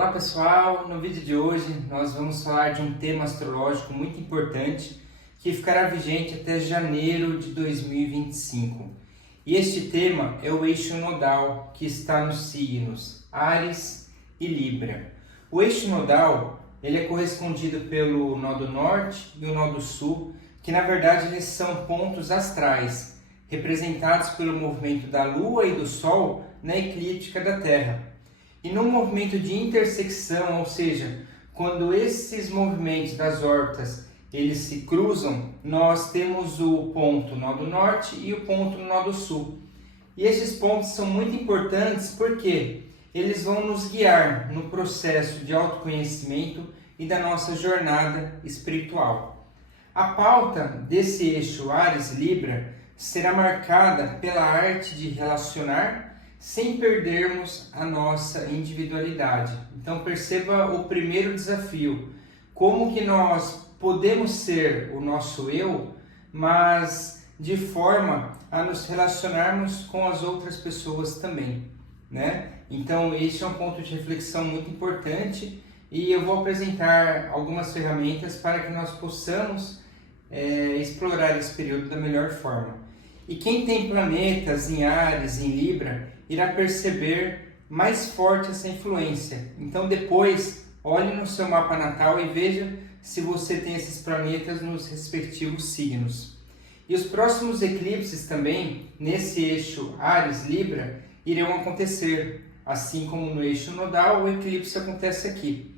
Olá pessoal, no vídeo de hoje nós vamos falar de um tema astrológico muito importante que ficará vigente até janeiro de 2025. E este tema é o eixo nodal que está nos signos Áries e Libra. O eixo nodal ele é correspondido pelo nodo norte e o nodo sul, que na verdade eles são pontos astrais, representados pelo movimento da Lua e do Sol na eclíptica da Terra. E no movimento de intersecção, ou seja, quando esses movimentos das órbitas eles se cruzam, nós temos o ponto nodo norte e o ponto nodo sul. E esses pontos são muito importantes porque eles vão nos guiar no processo de autoconhecimento e da nossa jornada espiritual. A pauta desse eixo Áries-Libra será marcada pela arte de relacionar sem perdermos a nossa individualidade. Então perceba o primeiro desafio, como que nós podemos ser o nosso eu, mas de forma a nos relacionarmos com as outras pessoas também, né? Então este é um ponto de reflexão muito importante e eu vou apresentar algumas ferramentas para que nós possamos explorar esse período da melhor forma. E quem tem planetas em Áries, em Libra, irá perceber mais forte essa influência. Então depois, olhe no seu mapa natal e veja se você tem esses planetas nos respectivos signos. E os próximos eclipses também, nesse eixo Áries-Libra, irão acontecer. Assim como no eixo nodal, o eclipse acontece aqui.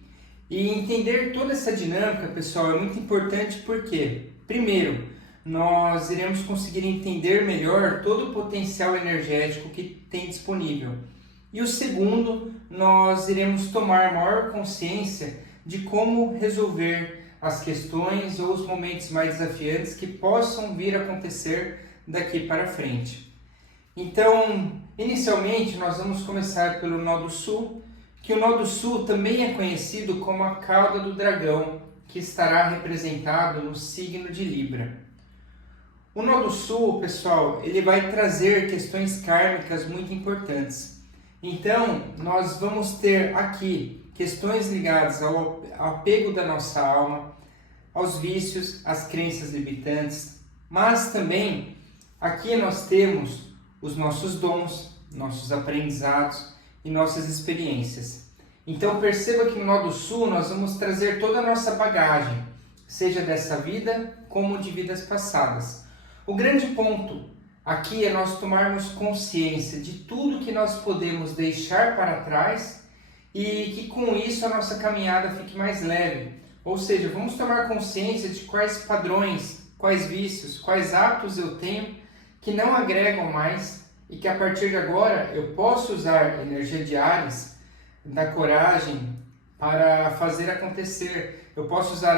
E entender toda essa dinâmica, pessoal, é muito importante porque, primeiro, nós iremos conseguir entender melhor todo o potencial energético que tem disponível. E o segundo, nós iremos tomar maior consciência de como resolver as questões ou os momentos mais desafiantes que possam vir a acontecer daqui para frente. Então, inicialmente, nós vamos começar pelo nodo sul, que o nodo sul também é conhecido como a cauda do dragão, que estará representado no signo de Libra. O nodo sul, pessoal, ele vai trazer questões kármicas muito importantes. Então, nós vamos ter aqui questões ligadas ao apego da nossa alma, aos vícios, às crenças limitantes, mas também aqui nós temos os nossos dons, nossos aprendizados e nossas experiências. Então, perceba que no nodo sul nós vamos trazer toda a nossa bagagem, seja dessa vida como de vidas passadas. O grande ponto aqui é nós tomarmos consciência de tudo que nós podemos deixar para trás e que com isso a nossa caminhada fique mais leve. Ou seja, vamos tomar consciência de quais padrões, quais vícios, quais hábitos eu tenho que não agregam mais e que a partir de agora eu posso usar a energia de Áries, da coragem, para fazer acontecer. Eu posso usar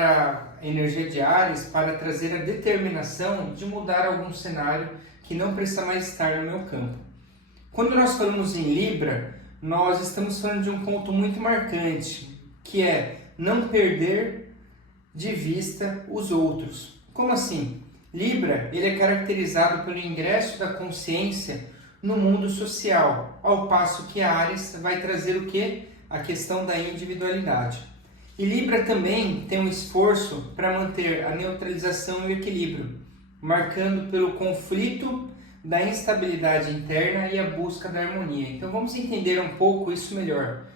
a energia de Áries para trazer a determinação de mudar algum cenário que não precisa mais estar no meu campo. Quando nós falamos em Libra, nós estamos falando de um ponto muito marcante, que é não perder de vista os outros. Como assim? Libra ele é caracterizado pelo ingresso da consciência no mundo social, ao passo que Áries vai trazer o quê? A questão da individualidade. E Libra também tem um esforço para manter a neutralização e o equilíbrio, marcando pelo conflito da instabilidade interna e a busca da harmonia. Então vamos entender um pouco isso melhor.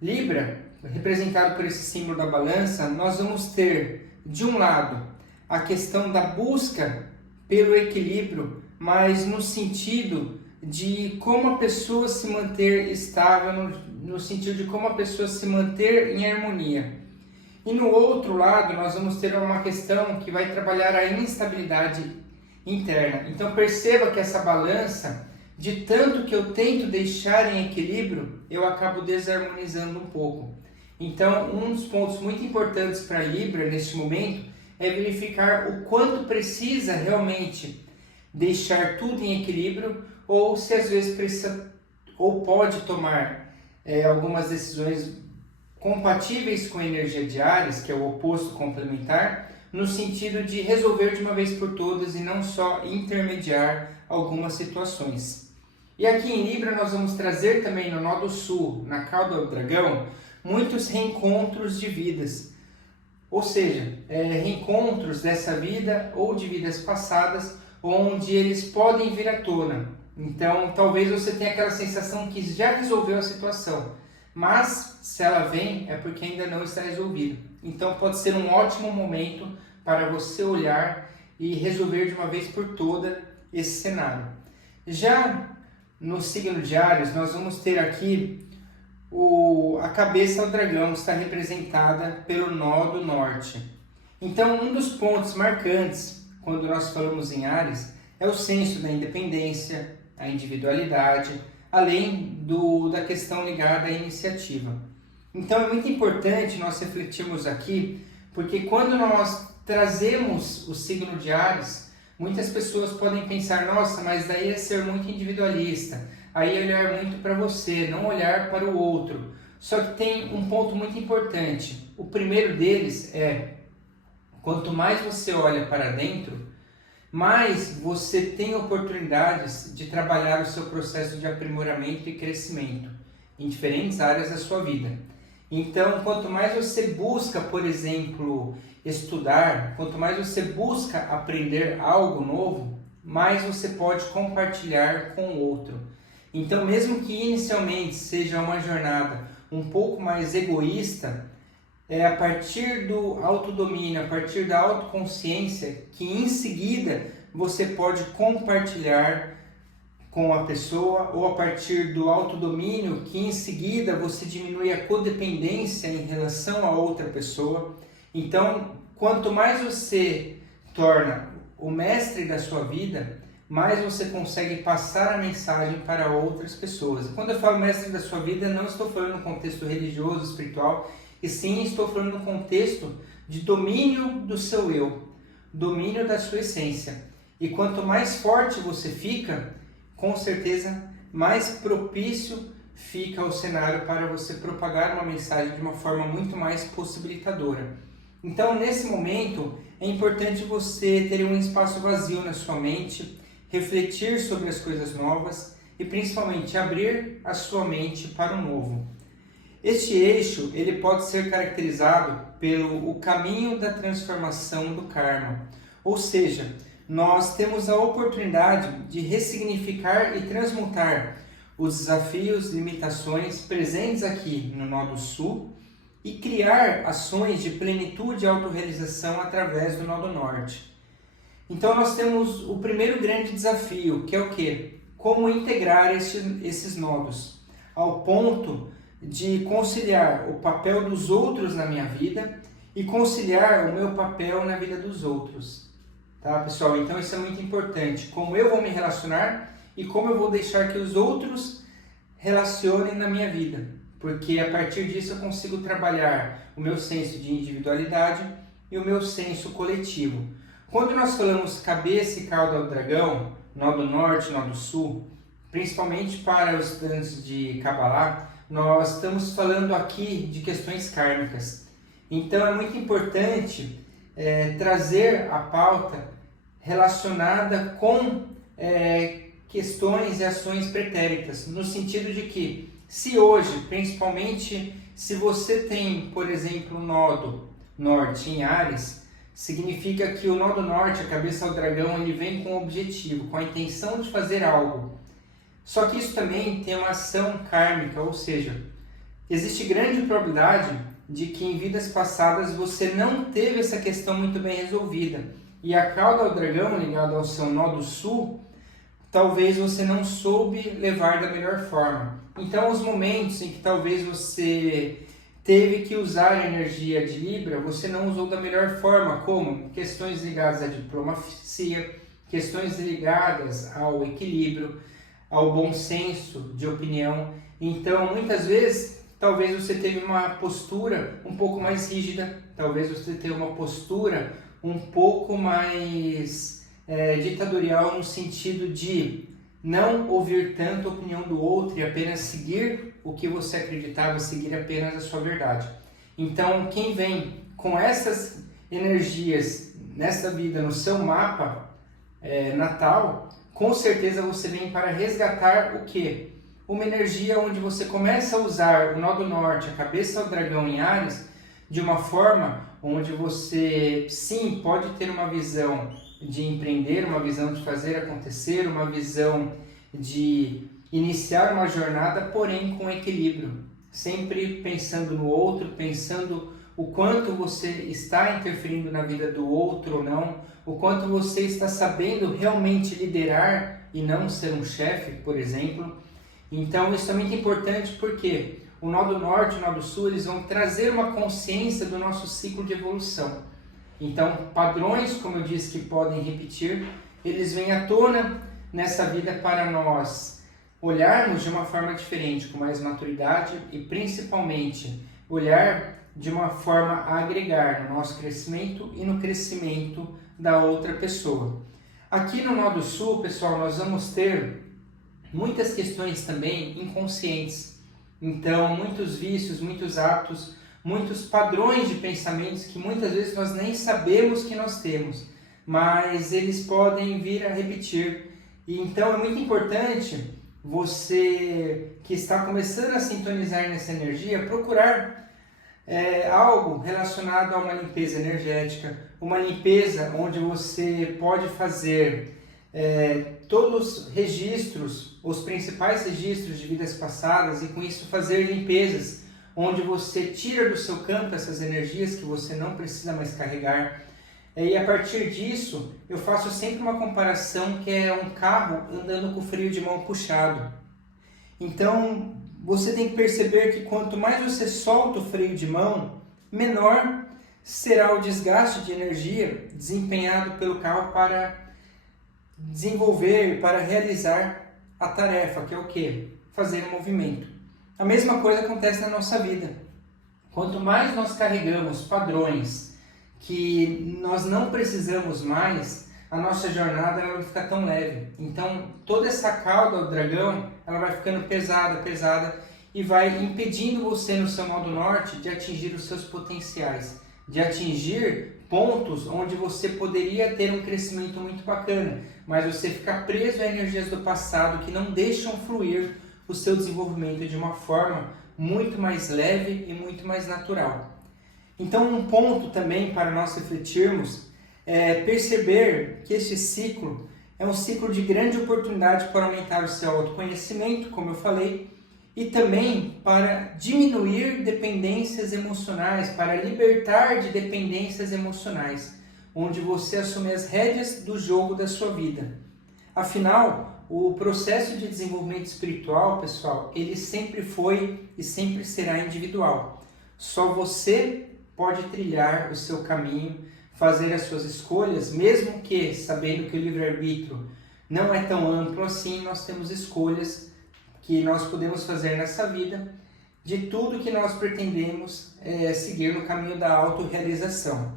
Libra, representado por esse símbolo da balança, nós vamos ter, de um lado, a questão da busca pelo equilíbrio, mas no sentido de como a pessoa se manter estável, no sentido de como a pessoa se manter em harmonia. E no outro lado, nós vamos ter uma questão que vai trabalhar a instabilidade interna. Então perceba que essa balança, de tanto que eu tento deixar em equilíbrio, eu acabo desarmonizando um pouco. Então, um dos pontos muito importantes para Libra neste momento é verificar o quanto precisa realmente deixar tudo em equilíbrio ou se às vezes precisa ou pode tomar algumas decisões compatíveis com a energia de Áries, que é o oposto complementar, no sentido de resolver de uma vez por todas e não só intermediar algumas situações. E aqui em Libra nós vamos trazer também no nodo sul, na cauda do dragão, muitos reencontros de vidas. Ou seja, reencontros dessa vida ou de vidas passadas, onde eles podem vir à tona. Então, talvez você tenha aquela sensação que já resolveu a situação, mas se ela vem é porque ainda não está resolvida. Então, pode ser um ótimo momento para você olhar e resolver de uma vez por toda esse cenário. Já no signo de Áries, nós vamos ter aqui a cabeça do dragão, que está representada pelo nó do norte. Então, um dos pontos marcantes quando nós falamos em Áries é o senso da independência, a individualidade, além da questão ligada à iniciativa. Então, é muito importante nós refletirmos aqui, porque quando nós trazemos o signo de Áries, muitas pessoas podem pensar, nossa, mas daí é ser muito individualista, aí é olhar muito para você, não olhar para o outro. Só que tem um ponto muito importante. O primeiro deles é, quanto mais você olha para dentro, mais você tem oportunidades de trabalhar o seu processo de aprimoramento e crescimento em diferentes áreas da sua vida. Então, quanto mais você busca, por exemplo, estudar, quanto mais você busca aprender algo novo, mais você pode compartilhar com o outro. Então, mesmo que inicialmente seja uma jornada um pouco mais egoísta, é a partir do autodomínio, a partir da autoconsciência, que em seguida você pode compartilhar com a pessoa, ou a partir do autodomínio, que em seguida você diminui a codependência em relação a outra pessoa. Então, quanto mais você torna o mestre da sua vida, mais você consegue passar a mensagem para outras pessoas. Quando eu falo mestre da sua vida, não estou falando no contexto religioso, espiritual, e sim estou falando no contexto de domínio do seu eu, domínio da sua essência. E quanto mais forte você fica, com certeza mais propício fica o cenário para você propagar uma mensagem de uma forma muito mais possibilitadora. Então, nesse momento, é importante você ter um espaço vazio na sua mente, refletir sobre as coisas novas e principalmente abrir a sua mente para o novo. Este eixo ele pode ser caracterizado pelo caminho da transformação do karma, ou seja, nós temos a oportunidade de ressignificar e transmutar os desafios, limitações presentes aqui no nó do sul e criar ações de plenitude e autorrealização através do nó do norte. Então nós temos o primeiro grande desafio, que é o quê? Como integrar esses nodos, ao ponto de conciliar o papel dos outros na minha vida e conciliar o meu papel na vida dos outros. Tá, pessoal? Então isso é muito importante. Como eu vou me relacionar e como eu vou deixar que os outros relacionem na minha vida. Porque a partir disso eu consigo trabalhar o meu senso de individualidade e o meu senso coletivo. Quando nós falamos cabeça e cauda do dragão, nó do norte, nó do sul, principalmente para os estudantes de Kabbalah, nós estamos falando aqui de questões kármicas. Então é muito importante trazer a pauta relacionada com questões e ações pretéritas, no sentido de que, se hoje, principalmente se você tem, por exemplo, o nodo norte em Áries, significa que o nó do norte, a cabeça do dragão, ele vem com um objetivo, com a intenção de fazer algo. Só que isso também tem uma ação kármica, ou seja, existe grande probabilidade de que em vidas passadas você não teve essa questão muito bem resolvida. E a cauda do dragão, ligada ao seu nó do sul, talvez você não soube levar da melhor forma. Então, os momentos em que talvez você teve que usar a energia de Libra, você não usou da melhor forma, como questões ligadas à diplomacia, questões ligadas ao equilíbrio, ao bom senso de opinião. Então, muitas vezes, talvez você teve uma postura um pouco mais rígida, talvez você tenha uma postura um pouco mais ditatorial, no sentido de não ouvir tanto a opinião do outro e apenas seguir o que você acreditava, seguir apenas a sua verdade. Então, quem vem com essas energias nessa vida, no seu mapa natal, com certeza você vem para resgatar o quê? uma energia onde você começa a usar o nó do norte, a cabeça do dragão em Áries, de uma forma onde você, sim, pode ter uma visão de empreender, uma visão de fazer acontecer, uma visão de iniciar uma jornada, porém com equilíbrio, sempre pensando no outro, pensando o quanto você está interferindo na vida do outro ou não, o quanto você está sabendo realmente liderar e não ser um chefe, por exemplo. Então isso é muito importante porque o nó do norte e o nó do sul, eles vão trazer uma consciência do nosso ciclo de evolução. Então padrões, como eu disse, que podem repetir, eles vêm à tona nessa vida para nós olharmos de uma forma diferente, com mais maturidade e principalmente olhar de uma forma a agregar no nosso crescimento e no crescimento da outra pessoa. Aqui no nó do sul, pessoal, nós vamos ter muitas questões também inconscientes. Então, muitos vícios, muitos hábitos, muitos padrões de pensamentos que muitas vezes nós nem sabemos que nós temos, mas eles podem vir a repetir. E então é muito importante você que está começando a sintonizar nessa energia, procurar algo relacionado a uma limpeza energética, uma limpeza onde você pode fazer todos os registros, os principais registros de vidas passadas e com isso fazer limpezas, onde você tira do seu campo essas energias que você não precisa mais carregar. E a partir disso, eu faço sempre uma comparação que é um carro andando com o freio de mão puxado. Então, você tem que perceber que quanto mais você solta o freio de mão, menor será o desgaste de energia desempenhado pelo carro para desenvolver, para realizar a tarefa, que é o quê? Fazer um movimento. A mesma coisa acontece na nossa vida. Quanto mais nós carregamos padrões que nós não precisamos mais, a nossa jornada ela vai ficar tão leve. Então, toda essa cauda do dragão, ela vai ficando pesada e vai impedindo você no seu nó do norte de atingir os seus potenciais, de atingir pontos onde você poderia ter um crescimento muito bacana, mas você fica preso a energias do passado que não deixam fluir o seu desenvolvimento de uma forma muito mais leve e muito mais natural. Então, um ponto também para nós refletirmos é perceber que este ciclo é um ciclo de grande oportunidade para aumentar o seu autoconhecimento, como eu falei, e também para diminuir dependências emocionais, para libertar de dependências emocionais, onde você assume as rédeas do jogo da sua vida. Afinal, o processo de desenvolvimento espiritual, pessoal, ele sempre foi e sempre será individual. Só você pode trilhar o seu caminho, fazer as suas escolhas, mesmo que, sabendo que o livre-arbítrio não é tão amplo assim, nós temos escolhas que nós podemos fazer nessa vida de tudo que nós pretendemos seguir no caminho da autorrealização.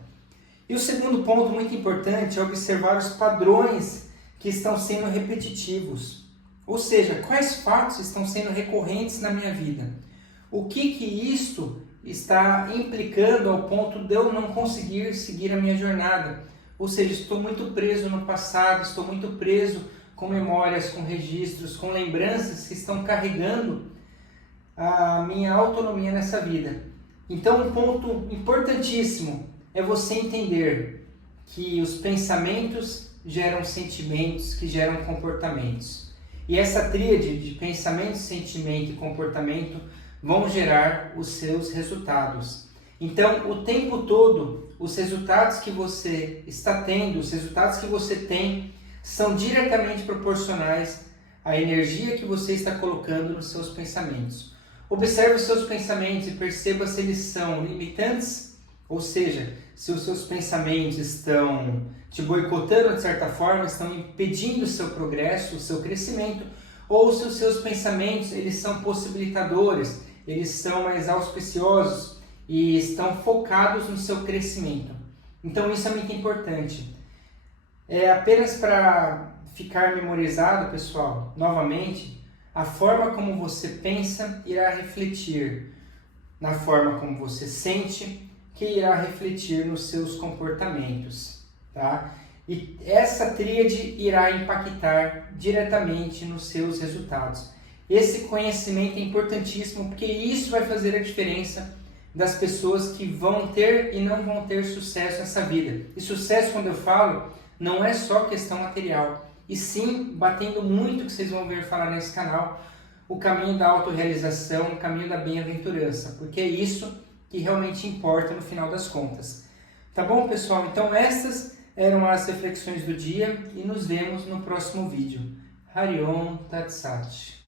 E o segundo ponto muito importante é observar os padrões que estão sendo repetitivos, ou seja, quais fatos estão sendo recorrentes na minha vida. O que isto está implicando ao ponto de eu não conseguir seguir a minha jornada. Ou seja, estou muito preso no passado, estou muito preso com memórias, com registros, com lembranças que estão carregando a minha autonomia nessa vida. Então, um ponto importantíssimo é você entender que os pensamentos geram sentimentos que geram comportamentos. E essa tríade de pensamento, sentimento e comportamento vão gerar os seus resultados. Então, o tempo todo, os resultados que você está tendo, os resultados que você tem, são diretamente proporcionais à energia que você está colocando nos seus pensamentos. Observe os seus pensamentos e perceba se eles são limitantes, ou seja, se os seus pensamentos estão te boicotando de certa forma, estão impedindo o seu progresso, o seu crescimento, ou se os seus pensamentos eles são possibilitadores, eles são mais auspiciosos e estão focados no seu crescimento. Então isso é muito importante. Apenas para ficar memorizado, pessoal, novamente, a forma como você pensa irá refletir na forma como você sente, que irá refletir nos seus comportamentos, tá? E essa tríade irá impactar diretamente nos seus resultados. Esse conhecimento é importantíssimo porque isso vai fazer a diferença das pessoas que vão ter e não vão ter sucesso nessa vida. E sucesso, quando eu falo, não é só questão material, e sim, batendo muito que vocês vão ver falar nesse canal, o caminho da autorrealização, o caminho da bem-aventurança, porque é isso que realmente importa no final das contas. Tá bom, pessoal? Então essas eram as reflexões do dia e nos vemos no próximo vídeo. Hariom Tat Sat.